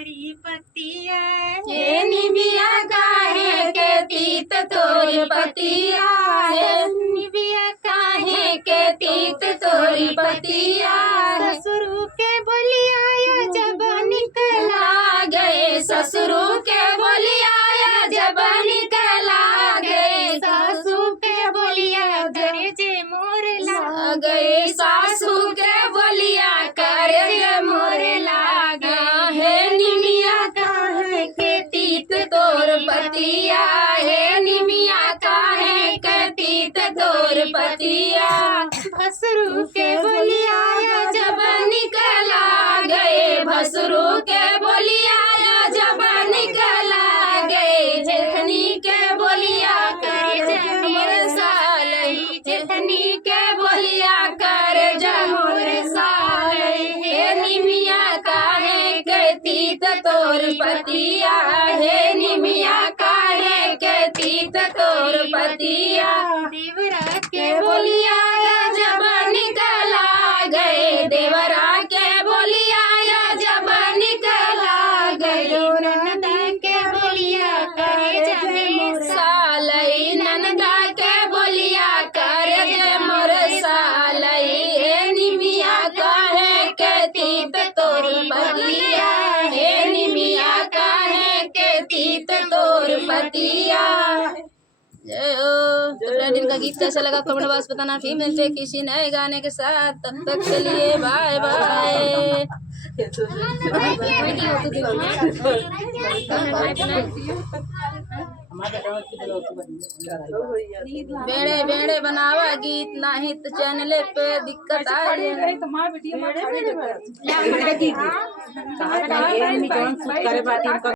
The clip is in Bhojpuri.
तोरी पतिया हे निबिया काहे के तीत तोरी पतिया है निबिया काहे के तीत तोरी पतिया ससुरु के बोलिया जब निकला गए ससुरु के बोलिया जब निकला गए सासू के बोलिया करे जे मोर ला गए सासू के बोलिया करे जे मोर लागा हे निमिया काहे के तीत तोर पतिया हे निमिया काहे के तीत तोर पतिया भसरू के बोलिया जब निकला गए भसरू के बोलिया जब निकला गए जेठनी के बोलिया करे जमोर सालई जेठनी के बोलिया करे जमोर सालई हे निमिया काहे के तीत तोर पतिया हे निमिया काहे के तीत तोर पतिया देवरा के बोलिया जब निकला गए देवरा के बोलिया जब निकला गए ननदा के बोलिया करे जाने सालई ननदा के बोलिया करे जे मोर सालई हे निमिया काहे के तीत तोर पतिया हे निमिया काहे के तीत तोर पतिया जय हो। तो फ्रेंड इनका गीत कैसा लगा कमेंट बॉक्स बताना। फिर मिलते हैं किसी नए गाने के साथ, तब तक के लिए बाय बाय। बेड़े बेड़े बनावा गीत नाही तो चैनल पे दिक्कत आ रही है।